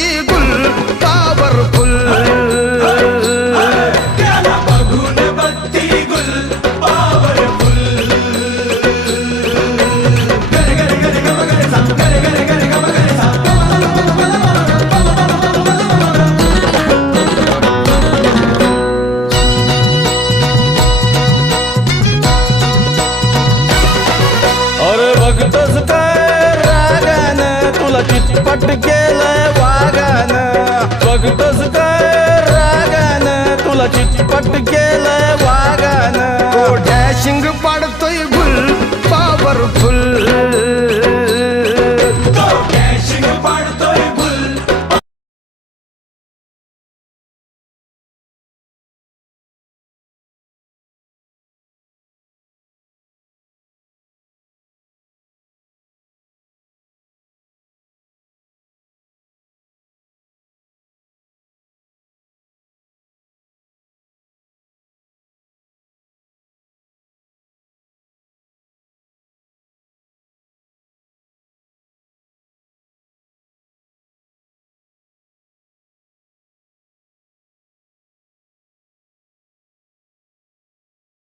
बत्ती गुल पॉवरफुल. त्याला बघून बत्ती गुल पॉवरफुल. गरे गरे गरे गम गरे सा गरे गरे गरे गम गरे सा. अरे बघतोस काय रागानं तुला चितपट केलंय वागानं. बघतोस काय रागानं तुला चितपट केलंय वागानं. डॅशिंग